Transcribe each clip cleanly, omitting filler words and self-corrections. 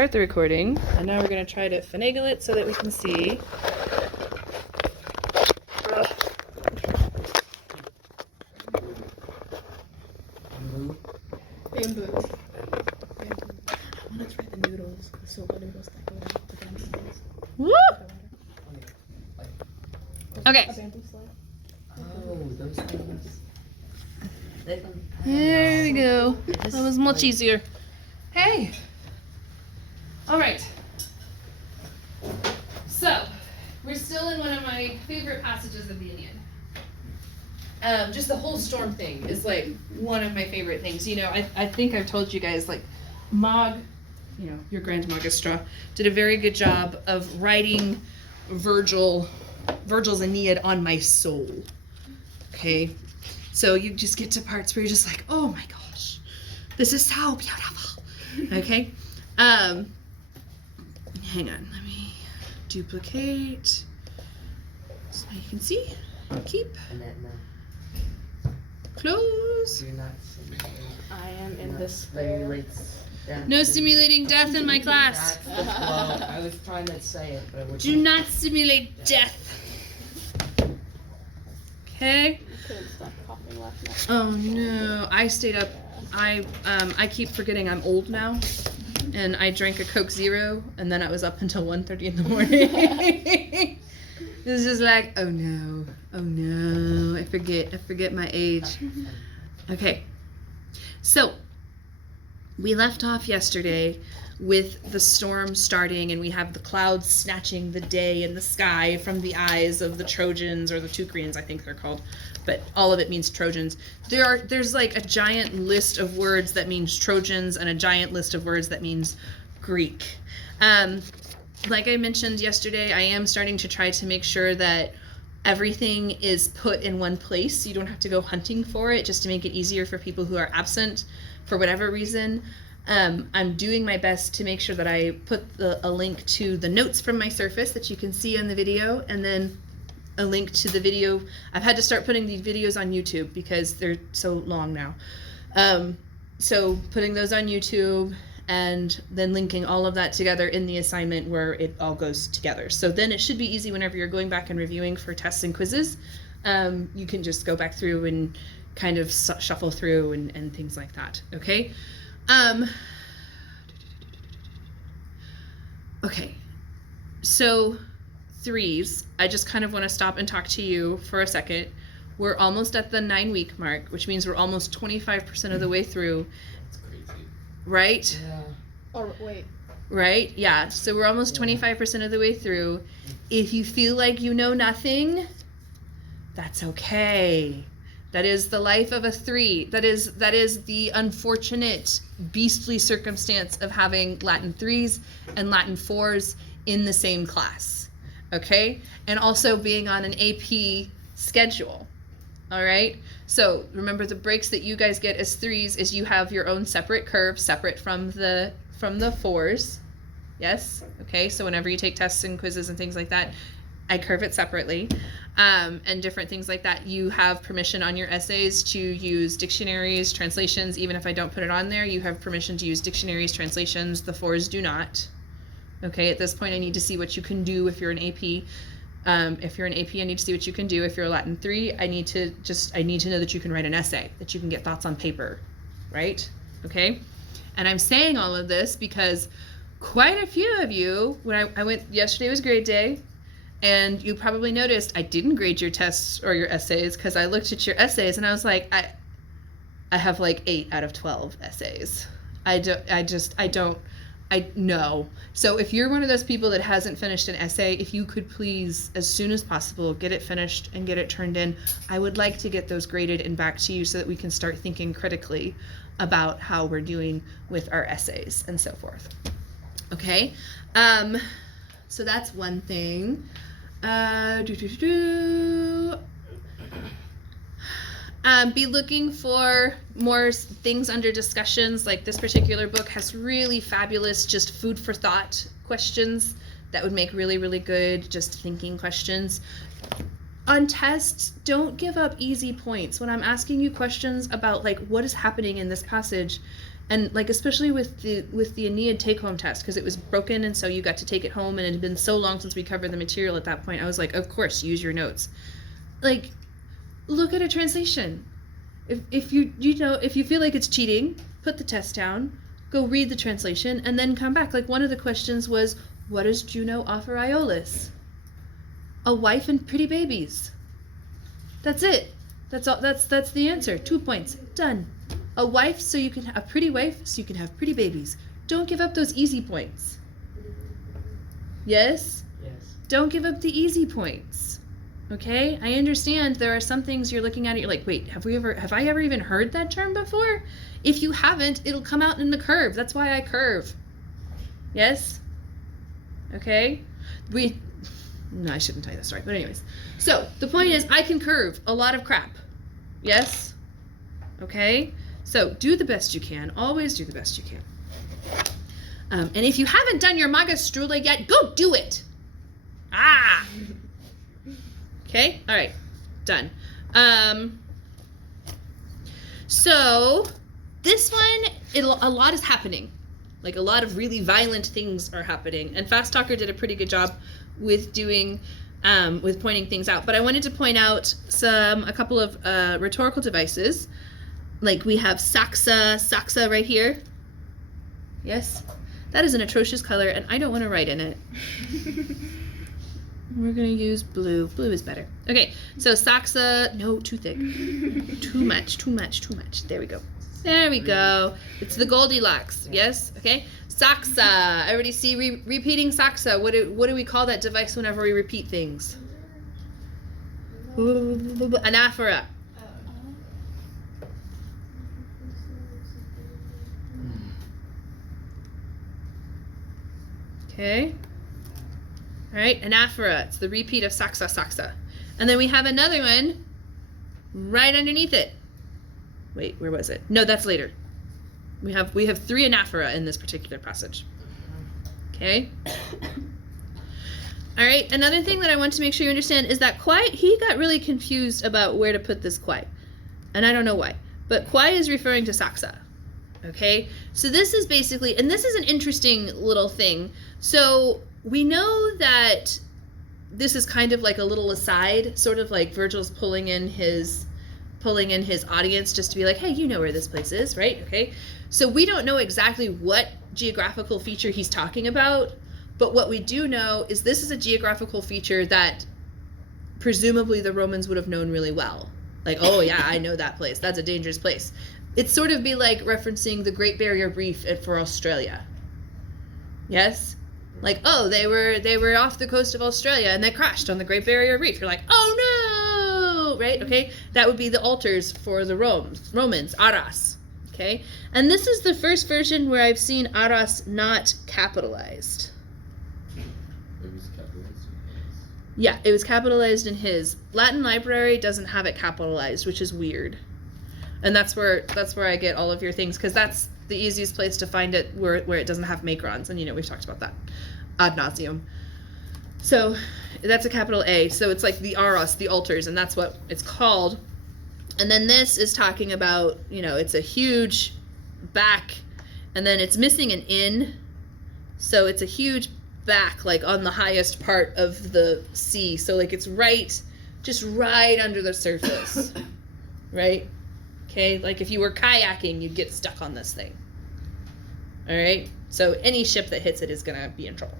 Start the recording, and now we're going to try to finagle it so that we can see. Bamboo. I want to try the noodles, the soba noodles that go out the bamboo noodles. Woo! Okay. Oh, those things. There we go. That was much easier. Hey! Alright. So, we're still in one of my favorite passages of the Aeneid. Just the whole storm thing is like one of my favorite things. You know, I think I've told you guys, like, Mog, you know, your Grand Magistra, did a very good job of writing Virgil's Aeneid on my soul. Okay? So you just get to parts where you're just like, oh my gosh, this is so beautiful. Okay? Hang on, let me duplicate so you can see. Keep. Close. I am in this. No simulating death in my class. I was trying to say it, but I would. Do not simulate death. Okay. Oh no, I stayed up. I keep forgetting I'm old now, and I drank a Coke Zero, and then I was up until 1:30 in the morning. It was just like, oh no, I forget my age. Okay, so we left off yesterday with the storm starting, and we have the clouds snatching the day and the sky from the eyes of the Trojans, or the Teucrians, I think they're called, but all of it means Trojans. There's like a giant list of words that means Trojans and a giant list of words that means Greek. Like I mentioned yesterday, I am starting to try to make sure that everything is put in one place, so you don't have to go hunting for it, just to make it easier for people who are absent for whatever reason. I'm doing my best to make sure that I put a link to the notes from my Surface that you can see in the video, and then a link to the video. I've had to start putting these videos on YouTube because they're so long now. So putting those on YouTube and then linking all of that together in the assignment where it all goes together. So then it should be easy whenever you're going back and reviewing for tests and quizzes. You can just go back through and kind of shuffle through and things like that, okay? Okay, so threes, I just kind of want to stop and talk to you for a second. We're almost at the 9-week mark, which means we're almost 25% of the way through. That's crazy. Right? Yeah. Or wait. Right? Yeah. So we're almost 25% of the way through. If you feel like you know nothing, that's okay. That is the life of a 3. That is the unfortunate, beastly circumstance of having Latin 3s and Latin 4s in the same class. Okay? And also being on an AP schedule. All right? So remember, the breaks that you guys get as 3s is you have your own separate curve, separate from the 4s. Yes? Okay? So whenever you take tests and quizzes and things like that, I curve it separately. And different things like that. You have permission on your essays to use dictionaries, translations. Even if I don't put it on there, you have permission to use dictionaries, translations. The 4s do not. Okay, at this point, I need to see what you can do if you're an AP. If you're an AP, I need to see what you can do. If you're a Latin 3, I need to know that you can write an essay, that you can get thoughts on paper, right? Okay? And I'm saying all of this because quite a few of you, when I went, yesterday was grade day, and you probably noticed I didn't grade your tests or your essays because I looked at your essays and I was like, I have like 8 out of 12 essays. I know. So if you're one of those people that hasn't finished an essay, if you could please, as soon as possible, get it finished and get it turned in. I would like to get those graded and back to you so that we can start thinking critically about how we're doing with our essays and so forth. Okay? So that's one thing. Be looking for more things under discussions. Like this particular book has really fabulous just food for thought questions that would make really, really good just thinking questions. On tests, don't give up easy points. When I'm asking you questions about like what is happening in this passage, And like especially with the Aeneid take-home test, because it was broken and so you got to take it home, and it had been so long since we covered the material at that point. I was like, of course, use your notes. Like, look at a translation. If you feel like it's cheating, put the test down, go read the translation, and then come back. Like one of the questions was, what does Juno offer Iolaus? A wife and pretty babies. That's it. That's all. That's the answer. 2 points. Done. A wife so you can a pretty wife so you can have pretty babies. Don't give up those easy points. Yes? Yes. Don't give up the easy points. Okay? I understand there are some things you're looking at and you're like, wait, have I ever even heard that term before? If you haven't, it'll come out in the curve. That's why I curve. Yes? Okay? No, I shouldn't tell you that story, but anyways. So, the point is, I can curve a lot of crap. Yes? Okay? So, do the best you can. Always do the best you can. And if you haven't done your Magastrula yet, go do it! Ah! Okay? Alright. Done. So, this one, a lot is happening. Like, a lot of really violent things are happening. And Fast Talker did a pretty good job with doing, with pointing things out. But I wanted to point out a couple of rhetorical devices. Like we have Saxa right here. Yes? That is an atrocious color, and I don't want to write in it. We're going to use blue. Blue is better. Okay, so Saxa, no, too thick. Too much. There we go. There we go. It's the Goldilocks, yes? Okay? Saxa. Everybody see repeating Saxa. What do we call that device whenever we repeat things? Anaphora. Okay. All right, anaphora. It's the repeat of Saxa. And then we have another one right underneath it. Wait, where was it? No, that's later. We have 3 anaphora in this particular passage. Okay. All right, another thing that I want to make sure you understand is that Kwai, he got really confused about where to put this Kwai. And I don't know why. But Kwai is referring to Saxa. Okay, so this is basically, and this is an interesting little thing. So we know that this is kind of like a little aside, sort of like Virgil's pulling in his audience just to be like, hey, you know where this place is, right? Okay, so we don't know exactly what geographical feature he's talking about, but what we do know is this is a geographical feature that presumably the Romans would have known really well. Like, oh yeah, I know that place. That's a dangerous place. It'd sort of be like referencing the Great Barrier Reef for Australia. Yes? Like, oh, they were off the coast of Australia and they crashed on the Great Barrier Reef. You're like, oh no! Right? Okay? That would be the altars for the Romans, Aras. Okay? And this is the first version where I've seen Aras not capitalized. It was capitalized. Yeah, it was capitalized in his. Latin Library doesn't have it capitalized, which is weird. And that's where I get all of your things, because that's the easiest place to find it where it doesn't have macrons. And, we've talked about that ad nauseum. So that's a capital A. So it's like the Aros, the altars, and that's what it's called. And then this is talking about, it's a huge back, and then it's missing an in. So it's a huge back, like on the highest part of the sea. So like it's just right under the surface, right? Okay, like if you were kayaking, you'd get stuck on this thing. All right, so any ship that hits it is gonna be in trouble.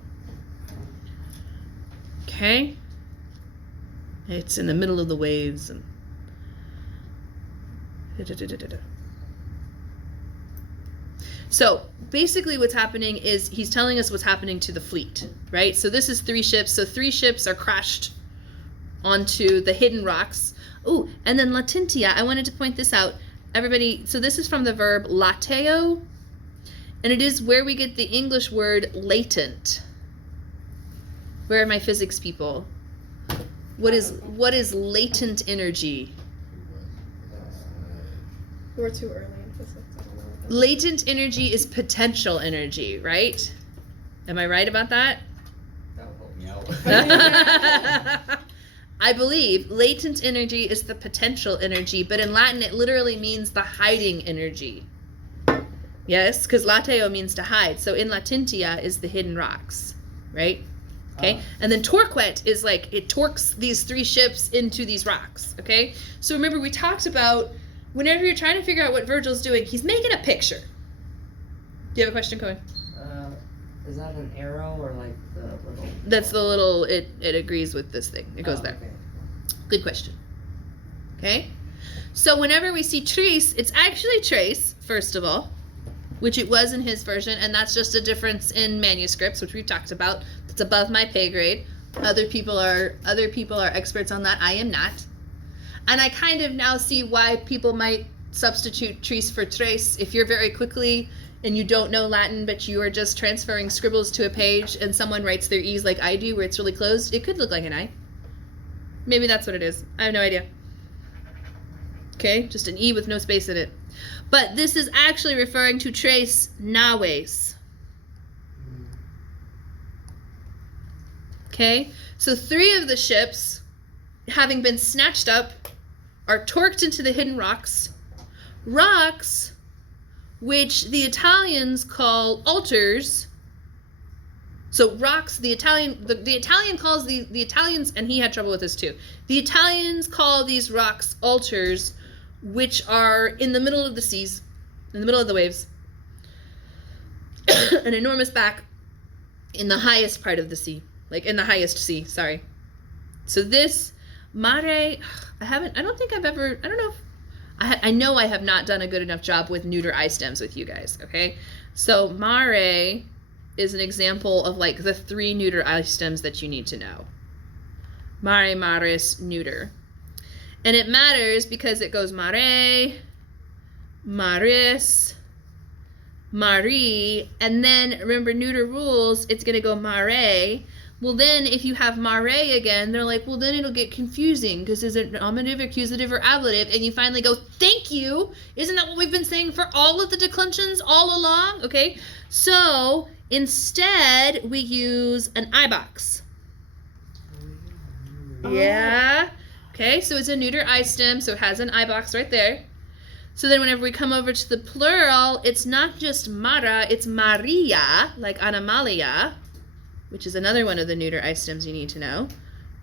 Okay, it's in the middle of the waves and. So basically what's happening is he's telling us what's happening to the fleet, right? So this is 3 ships. So 3 ships are crashed onto the hidden rocks. Oh, and then latentia, I wanted to point this out. Everybody, so this is from the verb lateo, and it is where we get the English word latent. Where are my physics people? What is latent energy? We're too early in physics. I don't know what that is. Latent energy is potential energy, right? Am I right about that? That'll help me out. I believe latent energy is the potential energy, but in Latin it literally means the hiding energy. Yes, because lateo means to hide. So in latentia is the hidden rocks, right? Okay, and then torquet is like it torques these 3 ships into these rocks. Okay, so remember we talked about whenever you're trying to figure out what Virgil's doing, he's making a picture. Do you have a question, Cohen? Is that an arrow or like the little? That's the little. It agrees with this thing. It goes there. Okay. Good question. Okay, so whenever we see trace, it's actually trace first of all, which it was in his version, and that's just a difference in manuscripts, which we've talked about. It's above my pay grade. Other people are experts on that. I am not. And I kind of now see why people might substitute trace for trace. If you're very quickly and you don't know Latin, but you are just transferring scribbles to a page and someone writes their E's like I do where it's really closed, it could look like an I. Maybe that's what it is. I have no idea. Okay, just an E with no space in it. But this is actually referring to trace naves. Okay, so 3 of the ships, having been snatched up, are torqued into the hidden rocks. Rocks, which the Italians call altars. So rocks, the Italian calls the Italians, and he had trouble with this too. The Italians call these rocks altars, which are in the middle of the seas, in the middle of the waves. An enormous back in the highest part of the sea. Like in the highest sea, sorry. So this mare, I don't know if, I know I have not done a good enough job with neuter I stems with you guys, okay? So mare is an example of like the 3 neuter I stems that you need to know. Mare, maris, neuter. And it matters because it goes mare, maris, Marie, and then remember neuter rules, it's going to go mare. Well, then if you have mare again, they're like, well, then it'll get confusing because is it nominative, accusative, or ablative? And you finally go, thank you. Isn't that what we've been saying for all of the declensions all along? Okay, so instead we use an I box. Yeah. Okay, so it's a neuter I stem, so it has an I box right there. So then whenever we come over to the plural, it's not just Mara, it's Maria, like Anamalia, which is another one of the neuter I stems you need to know.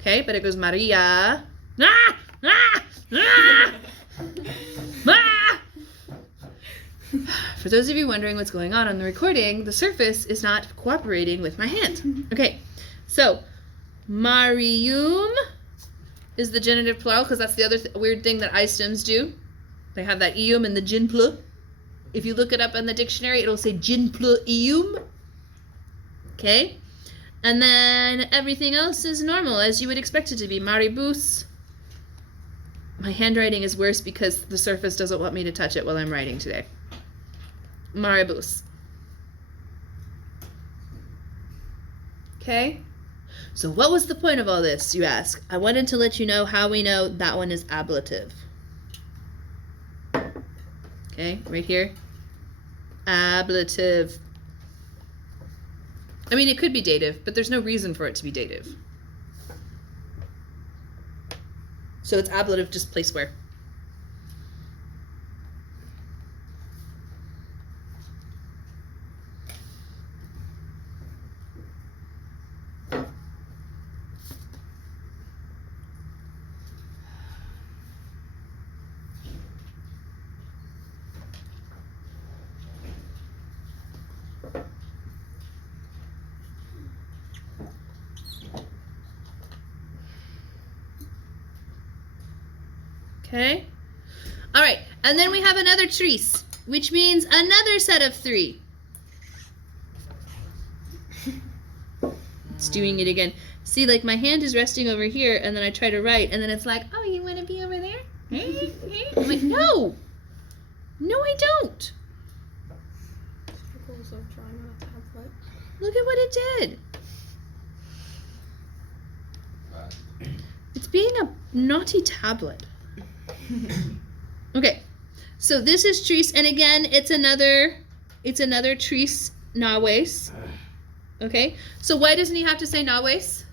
Okay, but it goes Maria. Ah! Ah! Ah! Ah! For those of you wondering what's going on the recording, the surface is not cooperating with my hand. Okay, so Marium is the genitive plural because that's the other weird thing that I stems do. They have that ium and the ginplu. If you look it up in the dictionary, it'll say ginplu ium. Okay? And then everything else is normal, as you would expect it to be. Maribus. My handwriting is worse because the surface doesn't want me to touch it while I'm writing today. Maribus. Okay? So what was the point of all this, you ask? I wanted to let you know how we know that one is ablative. Okay, right here. Ablative. I mean, it could be dative, but there's no reason for it to be dative. So it's ablative, just place where. Okay. All right. And then we have another trees, which means another set of 3. It's doing it again. See, like my hand is resting over here, and then I try to write, and then it's like, oh, you want to be over there? I'm like, no. No, I don't. Look at what it did. It's being a naughty tablet. Okay, so this is trees, and again, it's another trees naves. Okay, so why doesn't he have to say naves?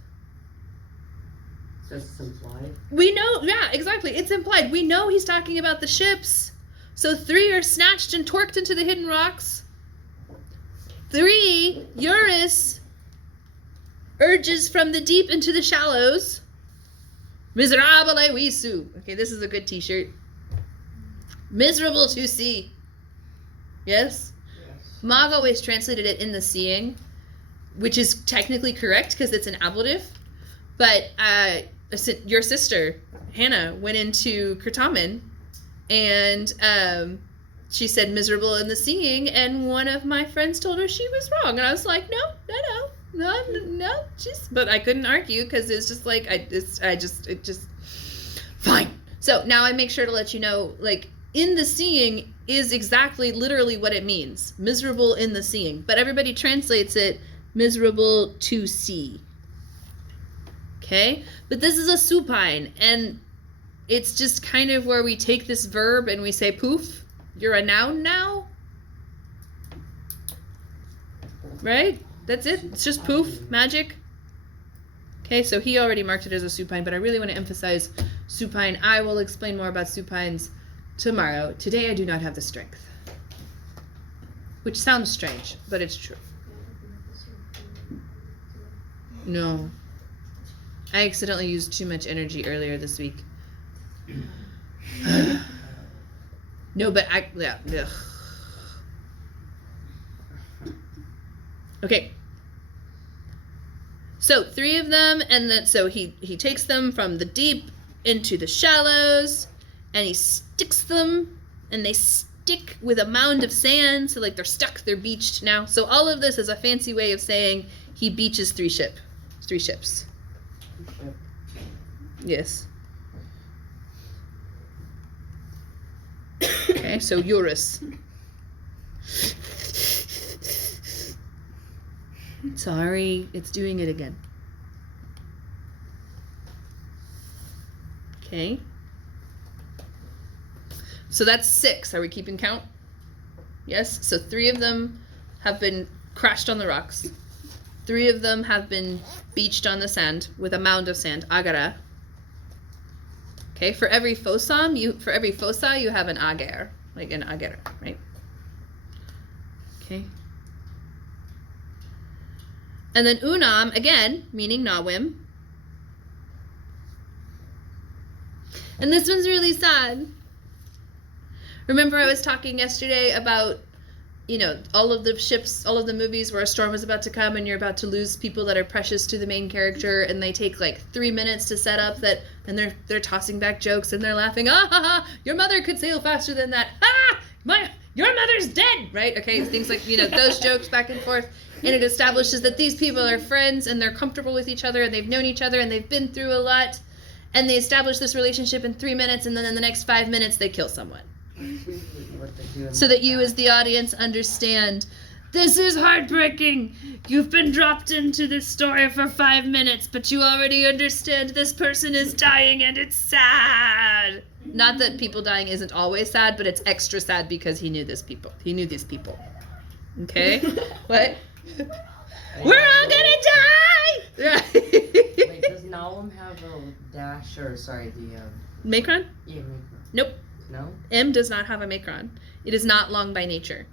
Because it's implied. We know, yeah, exactly. It's implied. We know he's talking about the ships. So 3 are snatched and torqued into the hidden rocks. 3, Eurus urges from the deep into the shallows. Miserabile visu. Okay, this is a good t-shirt. Miserable to see. Yes? Yes. Mog always translated it in the seeing, which is technically correct because it's an ablative. But your sister, Hannah, went into Kurtaman and she said miserable in the seeing, and one of my friends told her she was wrong. And I was like, no. But I couldn't argue because it's just like, it just, fine. So now I make sure to let you know, like, in the seeing is exactly literally what it means. Miserable in the seeing. But everybody translates it miserable to see. Okay? But this is a supine, and it's just kind of where we take this verb and we say, poof, you're a noun now. Right? That's it. It's just poof, magic. Okay, so he already marked it as a supine, but I really want to emphasize supine. I will explain more about supines tomorrow. Today I do not have the strength. Which sounds strange, but it's true. No. I accidentally used too much energy earlier this week. No, but yeah. Okay. So 3 of them, and then so he takes them from the deep into the shallows, and he sticks them, and they stick with a mound of sand, so like they're stuck, they're beached now. So all of this is a fancy way of saying he beaches 3 ships. Yes. Okay, so Eurus. Sorry, it's doing it again. Okay. So that's 6. Are we keeping count? Yes? So 3 of them have been crashed on the rocks. 3 of them have been beached on the sand with a mound of sand. Agara. Okay, for every fossa you have an ager, like an ager, right? Okay. And then unam, again, meaning nawim. And this one's really sad. Remember I was talking yesterday about, all of the ships, all of the movies where a storm is about to come and you're about to lose people that are precious to the main character, and they take like 3 minutes to set up that, and they're tossing back jokes and they're laughing, ah ha ha, your mother could sail faster than that, your mother's dead, right? Okay, things like, those jokes back and forth, and it establishes that these people are friends and they're comfortable with each other and they've known each other and they've been through a lot, and they establish this relationship in 3 minutes, and then in the next 5 minutes they kill someone. So that you as the audience understand, this is heartbreaking. You've been dropped into this story for 5 minutes, but you already understand this person is dying and it's sad. Not that people dying isn't always sad, but it's extra sad because he knew these people. Okay? What? We're all gonna die! Wait, does Nahum have a dash, or sorry, the Macron? Yeah, Macron. Nope. No? M does not have a macron. It is not long by nature.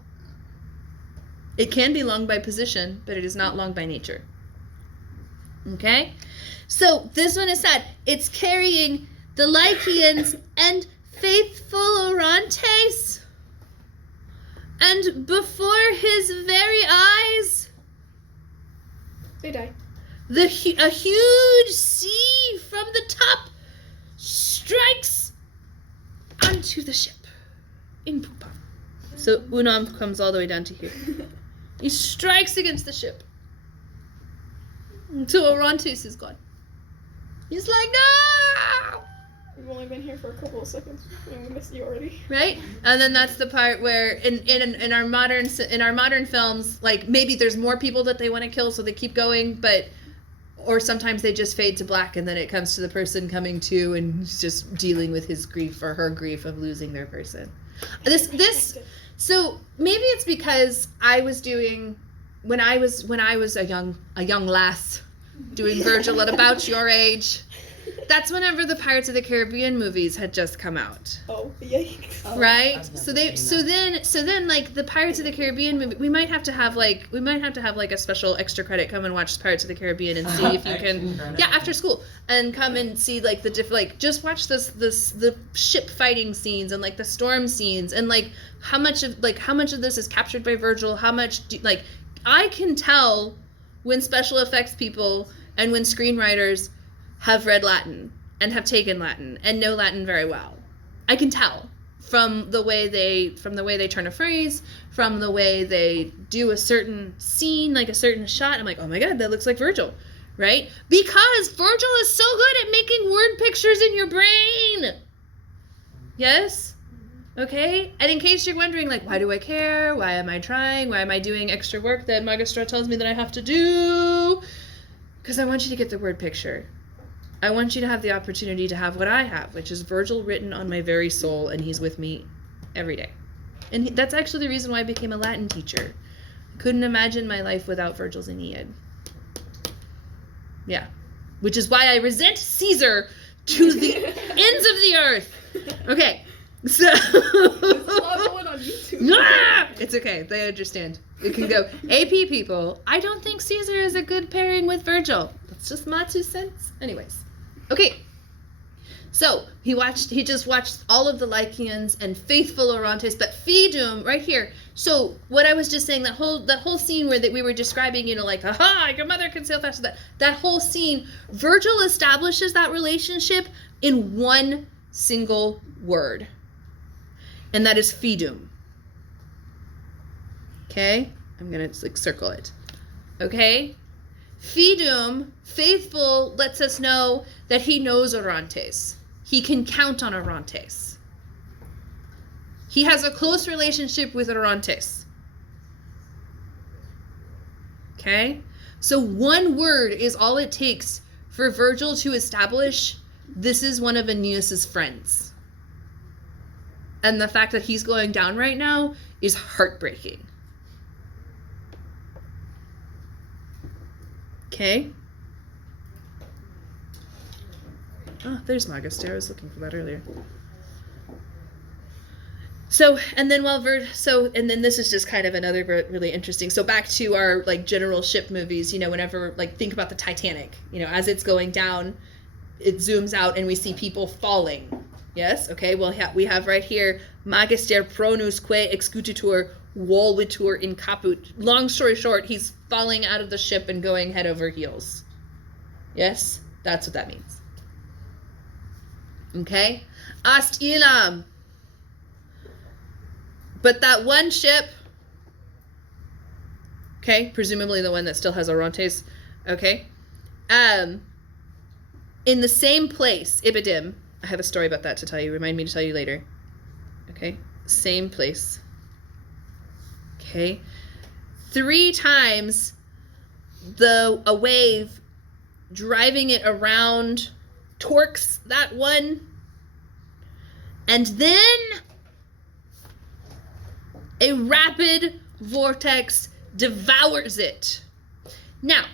It can be long by position, but it is not long by nature. Okay? So this one is sad. It's carrying the Lycians and faithful Orontes. And before his very eyes, they die. A huge sea from the top strikes onto the ship in Pupa. So Unam comes all the way down to here. He strikes against the ship until Orontes is gone. He's like, no! We've only been here for a couple of seconds and we missed you already. Right? And then that's the part where in our modern films, like, maybe there's more people that they want to kill, so they keep going, or sometimes they just fade to black, and then it comes to the person coming to and just dealing with his grief or her grief of losing their person. So maybe it's because I was doing, when I was a young lass, doing Virgil at about your age, That's whenever the Pirates of the Caribbean movies had just come out. Oh, yikes. Oh, Right? I've So never they seen that. so then like the Pirates of the Caribbean movie, we might have to have like a special extra credit, come and watch Pirates of the Caribbean and see if you can after school, and come and see like the just watch the ship fighting scenes and like the storm scenes, and like how much of this is captured by Virgil, how much I can tell when special effects people and when screenwriters have read Latin and have taken Latin and know Latin very well. I can tell from the way they turn a phrase, from the way they do a certain scene, like a certain shot. I'm like, oh my god, that looks like Virgil, right? Because Virgil is so good at making word pictures in your brain. Yes? Okay? And in case you're wondering, like, why do I care? Why am I trying? Why am I doing extra work that Magistra tells me that I have to do? Because I want you to get the word picture. I want you to have the opportunity to have what I have, which is Virgil written on my very soul, and he's with me every day. And that's actually the reason why I became a Latin teacher. I couldn't imagine my life without Virgil's Aeneid. Yeah. Which is why I resent Caesar to the ends of the earth. Okay. So There's a lot going on YouTube. ah! It's okay. They understand. It can go, AP people, I don't think Caesar is a good pairing with Virgil. That's just my 2 cents. Anyways. Okay. So, he just watched all of the Lycians and faithful Orontes, but Fidum, right here. So, what I was just saying, that whole scene where we were describing, like, aha, your mother can sail faster, that whole scene, Virgil establishes that relationship in one single word. And that is Fidum. Okay? I'm going to circle it. Okay? Fidum, faithful, lets us know that he knows Orontes. He can count on Orontes. He has a close relationship with Orontes. Okay? So one word is all it takes for Virgil to establish this is one of Aeneas's friends. And the fact that he's going down right now is heartbreaking. Okay. Oh, there's Magister. I was looking for that earlier. So, and then and then this is just kind of another really interesting. So back to our general ship movies, whenever think about the Titanic, as it's going down, it zooms out and we see people falling. Yes? Okay, well, we have right here, Magister pronus quae excutitur volvitur in caput. Long story short, he's falling out of the ship and going head over heels. Yes? That's what that means. Okay? Ast ilam. But that one ship, okay, presumably the one that still has Orontes, okay, in the same place, Ibidim, I have a story about that to tell you. Remind me to tell you later. Okay? Same place. Okay? 3 times a wave driving it around torques that one. And then a rapid vortex devours it. Now,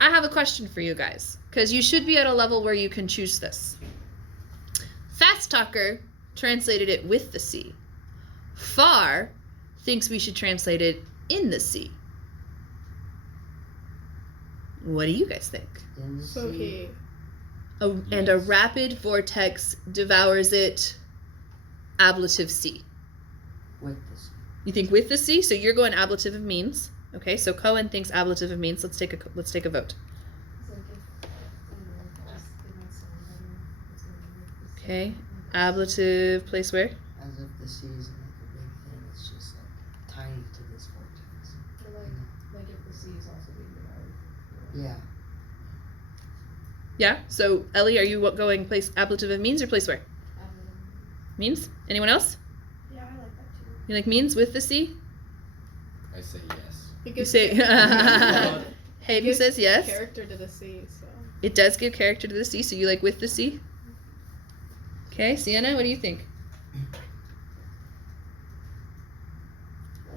I have a question for you guys, because you should be at a level where you can choose this. Fast Talker translated it with the sea. Far thinks we should translate it in the sea. What do you guys think? Okay. And a rapid vortex devours it, ablative sea. With the sea. You think with the sea? So you're going ablative of means. Okay, so Cohen thinks ablative of means. Let's take a vote. Okay, ablative place where? As if the sea isn't a big thing, it's just tiny to this vortex. Like if the sea is also being devoured. Yeah. Yeah, so Ellie, are you going place ablative of means or place where? Means? Anyone else? Yeah, I like that too. You like means with the sea? I say yes. You say Hayden says yes. Character to the sea, so. It does give character to the sea, so you like with the sea? Okay, Sienna, what do you think? You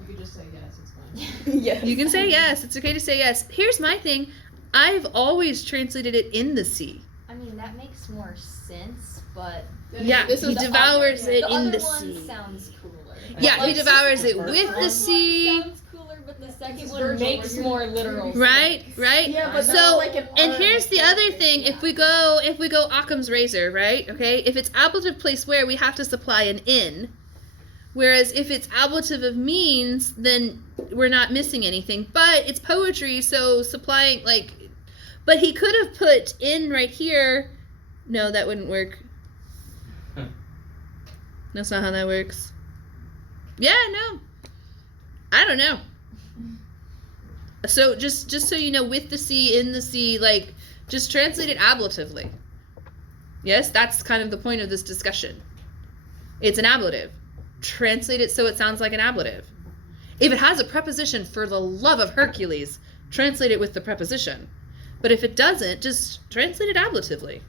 could just say yes, it's fine. Yes. You can say yes. It's okay to say yes. Here's my thing. I've always translated it in the sea. I mean, that makes more sense, but Yeah, This he is the devours other- it the in other the one sea. sounds cooler. Yeah, he devours it The with the first sea. one sounds cooler, but the second one Virgil, makes where more literal Right, sense. right. Yeah, but So, that's like an and art. here's the other thing: if we go Occam's razor, right? Okay, if it's ablative place where, we have to supply an in, whereas if it's ablative of means, then we're not missing anything. But it's poetry, so supplying like, but he could have put in right here. No, that wouldn't work. That's not how that works. Yeah, no. I don't know. So just so you know, with the sea, in the sea, like, just translate it ablatively. Yes, that's kind of the point of this discussion. It's an ablative. Translate it so it sounds like an ablative. If it has a preposition, for the love of Hercules, translate it with the preposition. But if it doesn't, just translate it ablatively.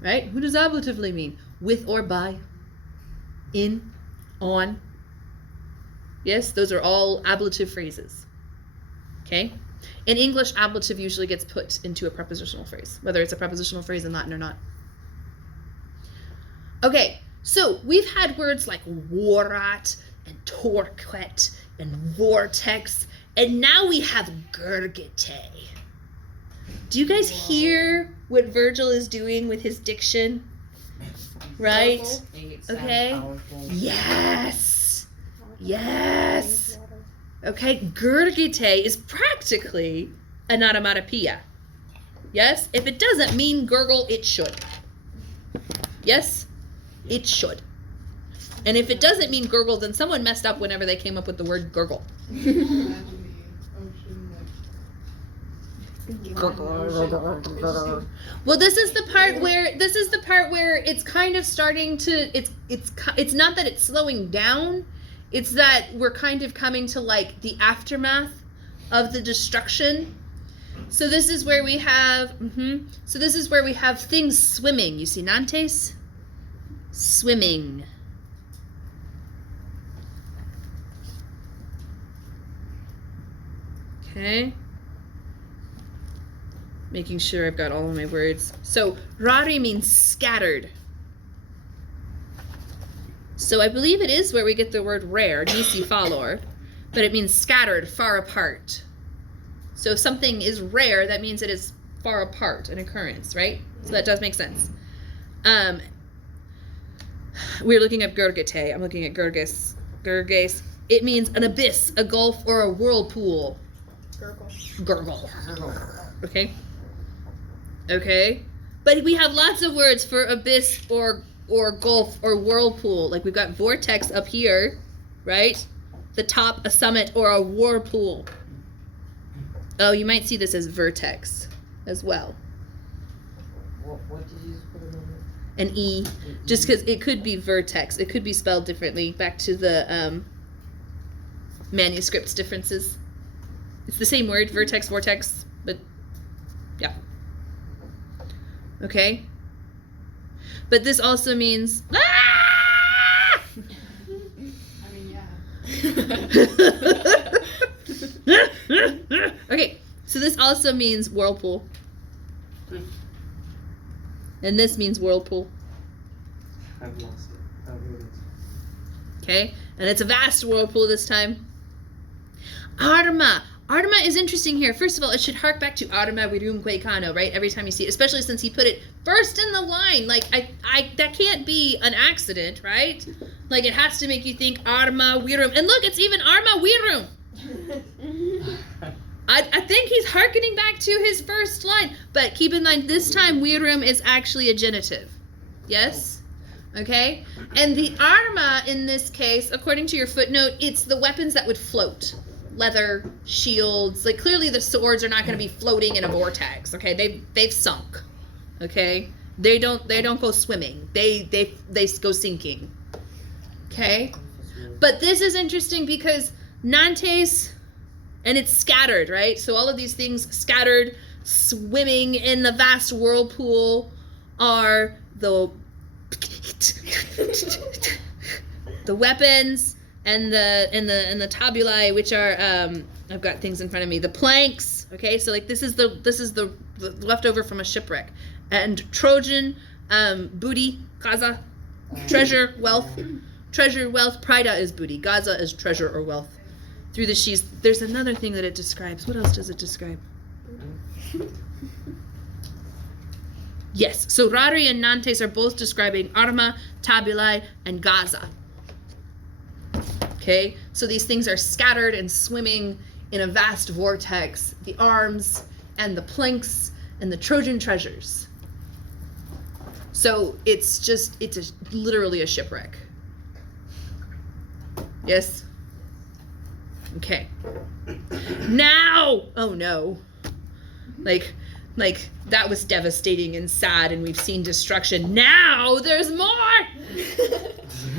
Right? Who does ablatively mean? With or by? In? On? Yes, those are all ablative phrases. Okay? In English, ablative usually gets put into a prepositional phrase, whether it's a prepositional phrase in Latin or not. Okay, so we've had words like warrat and torquet and vortex, and now we have gurgite. Do you guys hear what Virgil is doing with his diction? Right? Make it sound Okay. powerful. Yes. Yes. Okay, gurgite is practically an onomatopoeia. Yes? If it doesn't mean gurgle, it should. Yes? It should. And if it doesn't mean gurgle, then someone messed up whenever they came up with the word gurgle. Well, this is the part where it's kind of starting to it's not that it's slowing down, it's that we're kind of coming to like the aftermath of the destruction. So this is where we have things swimming. You see Nantes? Swimming. Okay. Making sure I've got all of my words. So, rari means scattered. So I believe it is where we get the word rare, nisi falor, but it means scattered, far apart. So if something is rare, that means it is far apart, an occurrence, right? So that does make sense. We're looking up gurgite. I'm looking at gurgis. Gurgis. It means an abyss, a gulf, or a whirlpool. Gurgle. Okay. Okay. But we have lots of words for abyss or gulf or whirlpool. Like we've got vortex up here, right? The top, a summit, or a whirlpool. Oh, you might see this as vertex as well. What did you put in An E, just because it could be vertex. It could be spelled differently. Back to the manuscripts differences. It's the same word, vertex, vortex, but yeah. Okay. But this also means I mean, yeah. Okay, so this also means whirlpool. And this means whirlpool. I've lost it. Oh, here it is. Okay? And it's a vast whirlpool this time. Arma. Arma is interesting here. First of all, it should hark back to Arma virumque cano, right? Every time you see it, especially since he put it first in the line. Like, I that can't be an accident, right? Like, it has to make you think Arma virum. And look, it's even Arma virum. I think he's hearkening back to his first line. But keep in mind, this time virum is actually a genitive. Yes? Okay? And the arma in this case, according to your footnote, it's the weapons that would float. Leather, shields. Like, clearly the swords are not going to be floating in a vortex. Okay? They've sunk. Okay? They don't go swimming. They go sinking. Okay? But this is interesting because Nantes, and it's scattered, right? So all of these things scattered, swimming in the vast whirlpool are the weapons and the tabulae, which are I've got things in front of me. The planks. Okay, so like this is the leftover from a shipwreck, and Trojan, booty, Gaza, treasure, wealth. Treasure, wealth. Prida is booty. Gaza is treasure or wealth. Through the sheaves. There's another thing that it describes. What else does it describe? Yes. So Rari and Nantes are both describing Arma, Tabulae, and Gaza. Okay? So these things are scattered and swimming in a vast vortex. The arms and the planks and the Trojan treasures. So it's literally a shipwreck. Yes? Okay. Now! Oh no. Like that was devastating and sad, and we've seen destruction. Now there's more!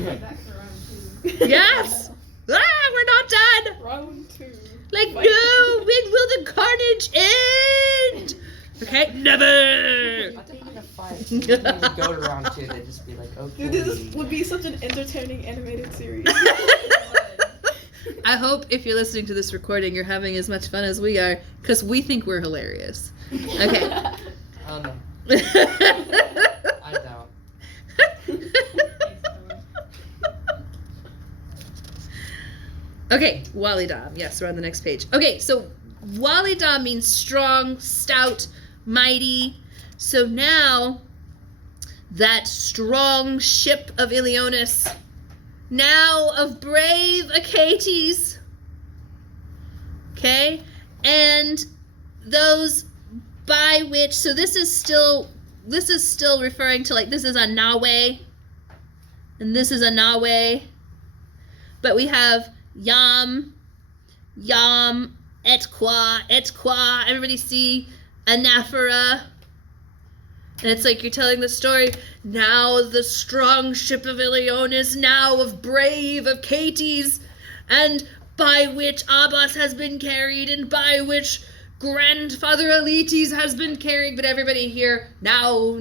Back to round 2. Yes! Ah, we're not done! Round 2. Like, Fight. no! When will the carnage end? Okay? Never! I think in a fight, they wouldn't even go to round 2. They'd just be like, okay. Dude, this would be such an entertaining animated series. I hope if you're listening to this recording, you're having as much fun as we are, because we think we're hilarious. Okay. Oh no, I doubt. Okay, Walidam. Yes, we're on the next page. Okay, so Walidam means strong, stout, mighty. So now that strong ship of Ilionis, now of brave Achates, okay, and those by which, so this is still referring to, like, this is a Nawe, and this is a Nawe, but we have Yam, Etqua, everybody see Anaphora, and it's like you're telling the story, now the strong ship of Ilionis, now of brave Achates, and by which Abbas has been carried, and by which Grandfather Aletes has been carried, but everybody here, now,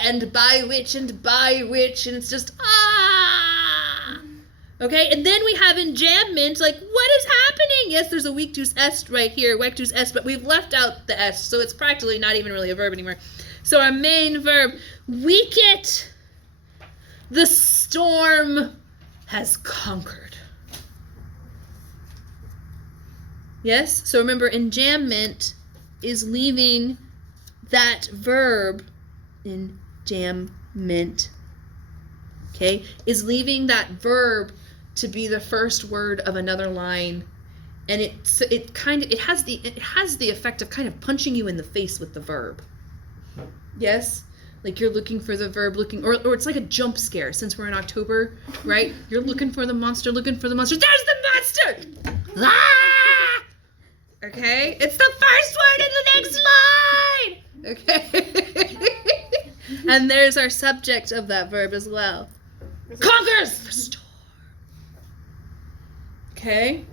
and by which, and it's just, ah! Okay, and then we have enjambment, like, what is happening? Yes, there's a victus est right here, victus est, but we've left out the est, so it's practically not even really a verb anymore. So our main verb, weaket, the storm has conquered. Yes, so remember, enjambment is leaving that verb, enjambment, okay, is leaving that verb to be the first word of another line, and it has the effect of kind of punching you in the face with the verb. Yes, like you're looking for the verb, or it's like a jump scare. Since we're in October, right? You're looking for the monster. There's the monster! Ah! Okay, it's the first word in the next line. Okay, and there's our subject of that verb as well. Conquers, restore. Okay.